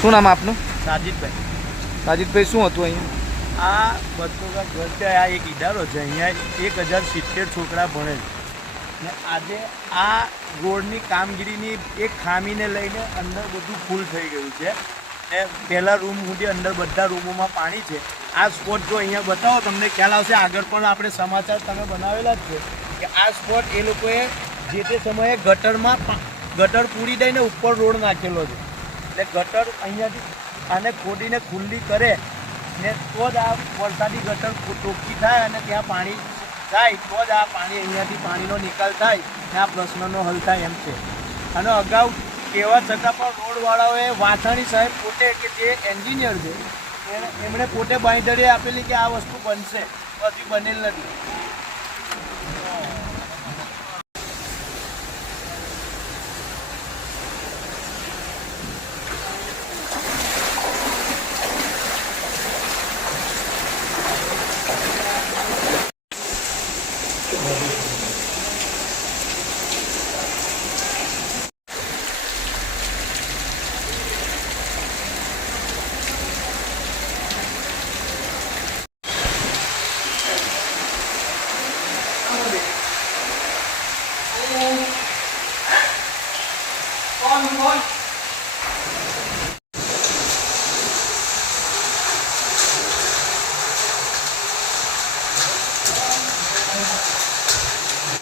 શું નામ આપનું? સાજીદભાઈ. સાજીદભાઈ, શું હતું અહીંયા? આ બચ્ચોના ઘર છે, આ એક ઇદારો છે. અહીંયા 1070 છોકરા ભણે છે ને આજે આ રોડની કામગીરીની એક ખામીને લઈને અંદર બધું ફૂલ થઈ ગયું છે ને પહેલાં રૂમ સુધી અંદર બધા રૂમોમાં પાણી છે. આ સ્પોટ જો અહીંયા બતાવો તમને ખ્યાલ આવશે. આગળ પણ આપણે સમાચાર તમે બનાવેલા જ છે કે આ સ્પોટ એ લોકોએ જે તે સમયે ગટર પૂરી દઈને ઉપર રોડ નાખેલો છે. એટલે ગટર અહીંયાથી આને ખોદીને ખુલ્લી કરે ને તો જ આ વરસાદી ગટર ટોકી થાય અને ત્યાં પાણી જાય તો જ આ પાણી અહીંયાથી પાણીનો નિકાલ થાય ને આ પ્રશ્નનો હલ થાય એમ છે. અને અગાઉ કહેવા છતાં પણ રોડવાળાઓએ વાછાણી સાહેબ પોતે કે જે એન્જિનિયર છે એમણે પોતે બાંયધરી આપેલી કે આ વસ્તુ બનશે, હજી બનેલ નથી.